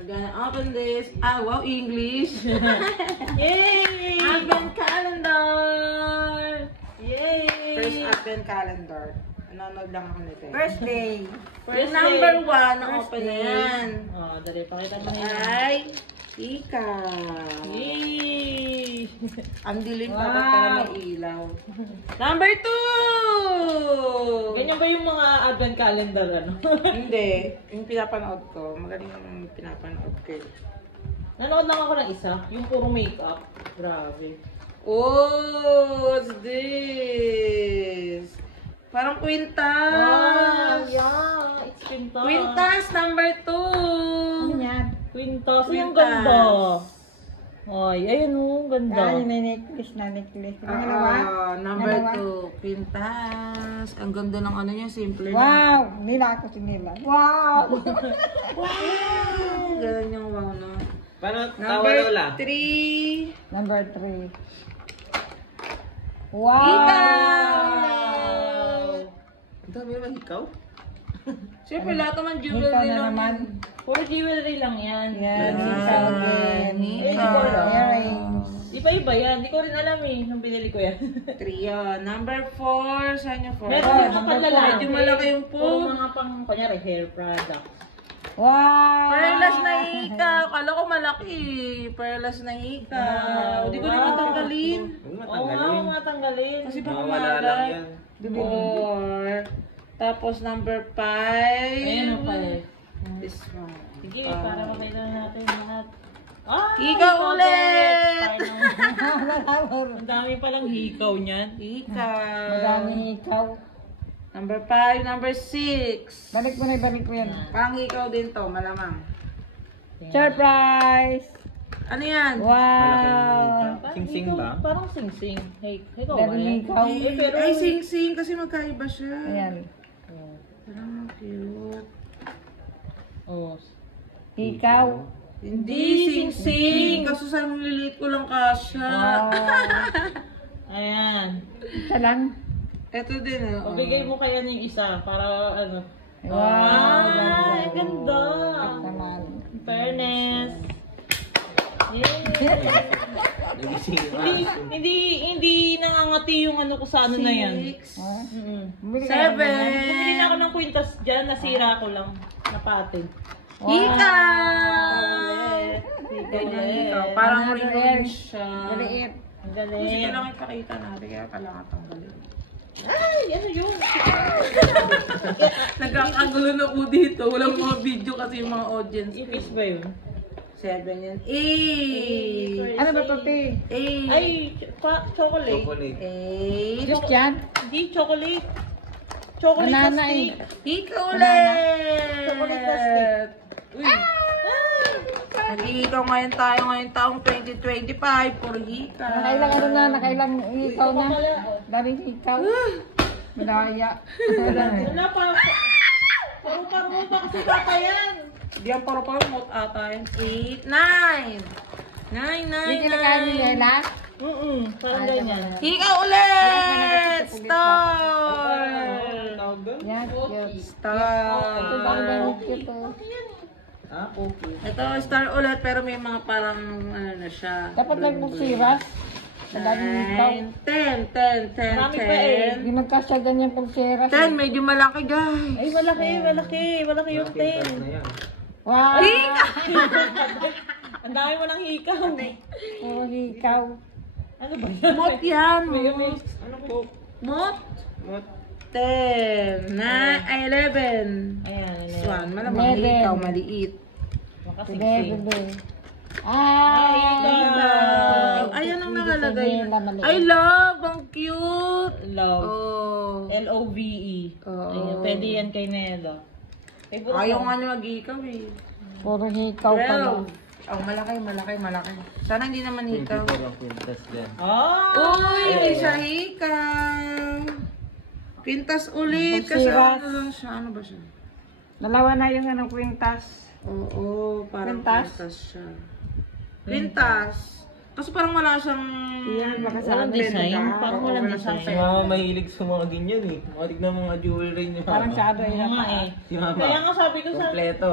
We're gonna open this. Ah, wow, English. Yay! Advent calendar! Yay! First Advent calendar. Nanonood lang ako nito. Birthday. Yung number 1, na-open na yan. Oh, dali, pakita mo na yan. Ay, Ika. Yay! Ang dilim Wow. dapat para may ilaw. Number 2! Ganyan ba yung mga advent calendar, ano? Hindi. Yung pinapanood ko. Magaling yung pinapanood ko. Nanood lang ako ng isa, yung puro makeup. Grabe. Oh, what's this? Parang kwintas. Wow, yeah, it's Quintas. Kwintas number 2. Ano yan? Quintas. Ay, ang Quintas. ganda. Ay, ayun o, ganda. Ah, necklace na necklace. Pangalawa? Number Pangalawa? 2. Kwintas. Ang ganda ng ano niya, simple. Wow! Nila ako sinila. Wow! Wow! Ganun yung wow, no? Paano tawa Number Lola? 3. Number 3. Wow! Ikaw! Ang dami naman ikaw? Siyempre, lahat naman Ikaw jewelry na lang. naman. Puro jewelry lang yan. Yan, Yan. ikaw again. Eh, di ko alam. Earrings. Iba-iba yan. Di ko rin alam eh, nung binili ko yan. 3 yun. Number 4. Saan yung 4? Meron mga panlalaki. Medyo malaki yung Puro po. mga pang, kunyari, hair product. Wow! Perlas na ikaw. Kala ko malaki. Perlas na ikaw. Hindi ko na matanggalin. Huwag Oo nga, matanggalin. matanggalin. Kasi baka Mawawala lang yan. malat. 4. Tapos number 5. Ayan ang pala. This one. Sige, para makita natin lahat. Ah, Ikaw ulit! Ang dami palang hikaw niyan. Ikaw. Madami ikaw. Number 5. Number 6. Balik mo na, balik mo yan. Pang ikaw din to, malamang. Surprise! Ano yan? Wow! Parang Sing-sing ikaw- ba? Parang sing-sing. Hey, ikaw ba Dali yan? ikaw. Eh, pero... Ay, sing-sing kasi magkaiba siya. Ayan. Parang cute. Oh. Ikaw. Hindi, sing-sing. Kaso sa nililiit ko lang kasha. Wow! Ayan. Isa lang. Ito din. O, bigay mo kaya yung isa para ano. Wow! Ay, ganda. Naman. In fairness. Yay. Nagising yung Hindi nangangati yung ano ko sa ano na yan. 6. Ah, Mm-mm. bumili ka na naman. Bumili na ako ng kwintas dyan, nasira ko lang. Napatin. Ikaw! Ganyan ikaw. Parang ring-ring siya. Maliit. Ang Gusto ko galing. lang ipakita natin, kaya kailangan tanggalin. Ay, ano yun? Nagkakagulo na po dito. Walang mga video kasi yung mga audience. Ipis ba yun? 7 yan. 8. Ano ba papi? 8. Ay, chocolate. chocolate. 8. Just yan? Hindi, chocolate. Chocolate na Banana stick. Ikaw ulit! Chocolate na stick. Uy! Nag-iikaw ngayon tayo ngayong taong 2025. Puro hika. Nakailang ano na, nakailang ikaw na. Pala, Daming ikaw. Madaya. wala pa. Paru-paro mo pa kasi papa yan. Hindi ang paro-paro mo ata yan. 8, 9. 9, 9, Hindi kinakain ni Lela? Parang ganyan. Ikaw ulit! Star! Tawag doon? Yan, cute. Ito Star! bang cute oh. Ah, okay. Ito, star ulit, pero may mga parang, ano na siya. Dapat nagpagsiras. Ang daming ikaw. 10, 10, 10, Marami pa eh. 10. Hindi magkasya ganyan pagsiras. 10, medyo malaki guys. Ay, malaki, malaki. Malaki yung Pintas 10. na yan. Wow! Ang dami mo ng hikaw. Puro ikaw. Ano ba yan? Mot yan, mot. Ano po? Mot. What? 10, 9, 11. Ayan, This one, malamang 11. ikaw, maliit. Makasiksing. Bebe. Ay! Ikaw. Ayan ang nakalagay. I love, ang cute. Love. Oh. L-O-V-E. Oo. Ayan, pwede yan kay Nelo. Ayaw nga niya mag-ikaw eh. Puro ikaw pala. 12. Oh, malaki, malaki, malaki. Sana hindi naman ikaw. 24 ang pintas din. Oh! Uy, hindi siya ikaw. Pintas ulit. Kasi Pagsiras. ano lang siya. Ano ba siya? Dalawa na yung anong kwintas. Oo, parang Quintas? quintas siya. Quintas. Kasi parang wala siyang... Yan, baka sa Walang amin, design. baka- Parang walang design. Si Mama mahilig sa mga ganyan eh. Mahilig na mga jewelry ni Mama. Parang sa ano Oo yun. nga eh. Si Mama. Kaya nga sabi ko sa... Kompleto.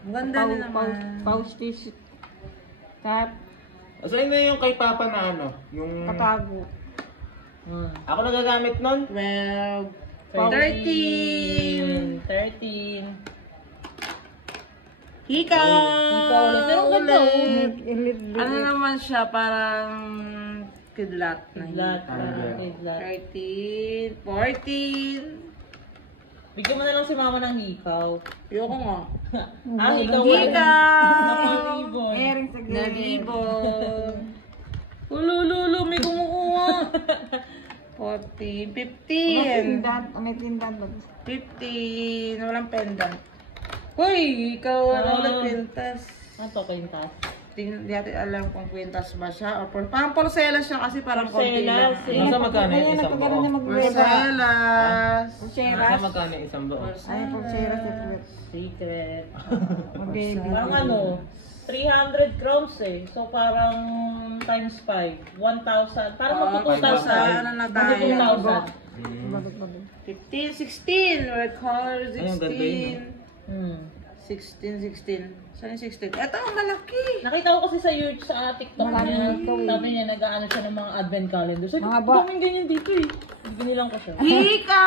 Ang ganda din naman. Paustis. Kat, Asayin na yung kay Papa na ano. Yung... katago. Ako nagagamit nun. 12, 13. 13. 13. Hikaw! Hikaw ulit. Pero ang ganda, oh. Ano naman siya, parang kidlat na Kidlat. hikaw. Kidlat. 13, 14. Bigyan mo na lang si Mama ng hikaw. Ayoko nga. Hikaw. Hikaw! Earrings sa gilid. Nalibog. Ulululo, may kumukuha. 14, 15. May tindan ba? 15. Walang pendant. Uy, ikaw ulit kwintas. Ano to, kwintas? Hindi natin alam kung kwintas ba siya. Or parang porcelas siya kasi parang konti lang. Porcelas, eh. Nasa magkano yung Ayan, isang nagpagano niya buo? magbeba. Porcelas. Nasa Pulseras. magkano yung isang buo? Ay, pulseras. Secret. Mag-baby. Parang ano, 300 crowns eh. So parang times 5. 1,000. Parang magpo 2,000. Ano na tayo? Magpo 2,000. Balik. 15, 16. Red color, Ay, ang ganda yun, 16. 16. Saan yung 16? Ito, ang malaki. Nakita ko kasi sa YouTube, sa TikTok Maraming niya. hikaw eh. Sabi niya, nag-ano siya ng mga advent calendar. Sabi Mga ko, ba- daming ganyan dito eh. Binilang ko siya. Hika!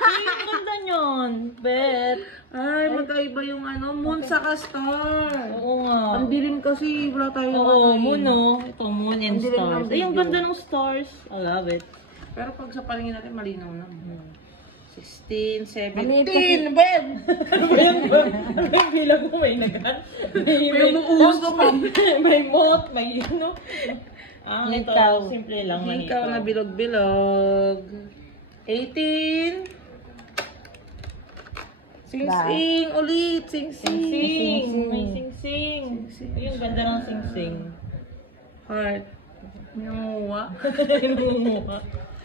Ay, ang ganda niyon. Bet. Ay, magkaiba yung ano, moon sa star. Oo nga. Ang dilim kasi, wala tayong Oo, ano eh. moon no. Ito, moon and Ang dilim ng stars. Ay, ang video. ganda ng stars. I love it. Pero pag sa palingin natin, malinaw na. 16, 17, Maliit kasi. Ben! May bilang mo, may nagan. May umuus pa. May mot, may ano. Ito, Hikaw. simple lang na Hikaw na bilog-bilog. 18. Sing-sing ulit, sing-sing. Sing-sing. May sing-sing. Ay, ang ganda ng sing-sing. Heart. Nanguha.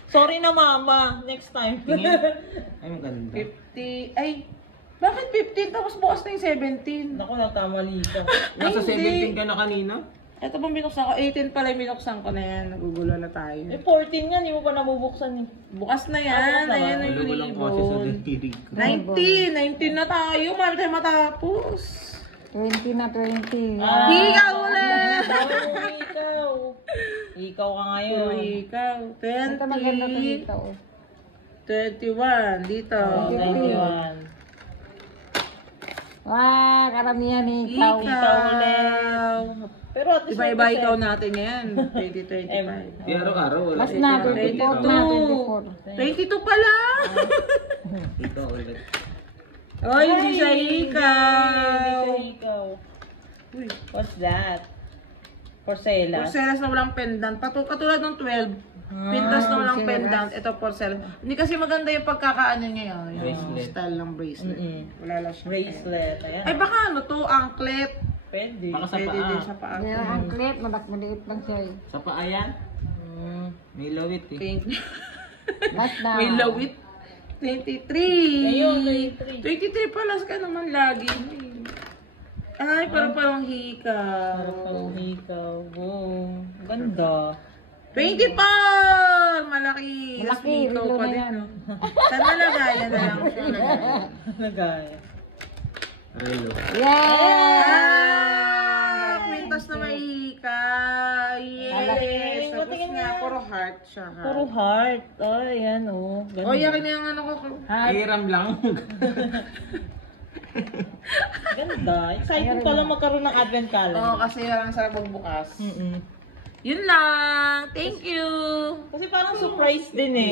Sorry na, Mama. Next time. Ay, maganda. 50. Ay, bakit 15 tapos bukas na yung 17? Naku, nagkamali ka. Nasa Ay, 17 ka na kanina? Ito bang binuksan ko? 18 pala yung binuksan ko na yan. Nagugulo na tayo. Eh, 14 nga, hindi mo pa nabubuksan eh. Bukas na yan. bukas na ba? Ayan na yung Nalugulang ko kasi sa ribbon. dirig ko. 19 na tayo. Marami tayo matapos. 20 na 20. Hikaw ulit! Ikaw. Ikaw ka ngayon. Ikaw. Ito maganda to 20. dito. 21. Dito. Oh, 21. Wah, karamihan ni ikaw. Ikaw. Pero at least Iba-iba may ikaw natin yan. 2025. Di araw-araw wala. Mas na, 24 na, 24. 22 pala! Ikaw ulit. Oh, hindi siya Hindi ikaw. siya ikaw. Uy, What's that? Porcelas. porcelas na walang pendant. Katulad ng 12. Pintas na walang porcelas. pendant. Ito porcelas. Hindi kasi maganda yung pagkakaano niya yun. Yung Bracelet. style ng bracelet. Mm-mm. Wala lang siya. Bracelet. Ayan. Ay baka ano to, anklet. Pwede. Baka sa Pwede din paa. sa paa. Yan ang clip, maliit lang siya eh. Sa paa yan? Mm. May lawit eh. Pink. Last na. May lawit. 23. Ayun, 23. 23 palas ka naman lagi. Ay, parang hikaw. Parang ikaw. Wow. Ganda. 24! Malaki. Tas Malaki, hikaw relo pa na din. yan. No? Saan nalagayan na lang siya lagayan? Nagaya. Relo. Yeah! Ah! Kwintas na may hikaw. Yes! Malaki. Tapos Tingin nga, nga. puro heart siya. Heart. Puro heart. Ay, ayan oh. Ganda. O, yakin na yung ano ko. Hiram lang. Ganda. Excited pala magkaroon ng advent Oo, calendar. kasi parang sarap magbukas. Mm-mm. Yun lang. Thank you. Kasi parang surprise din eh.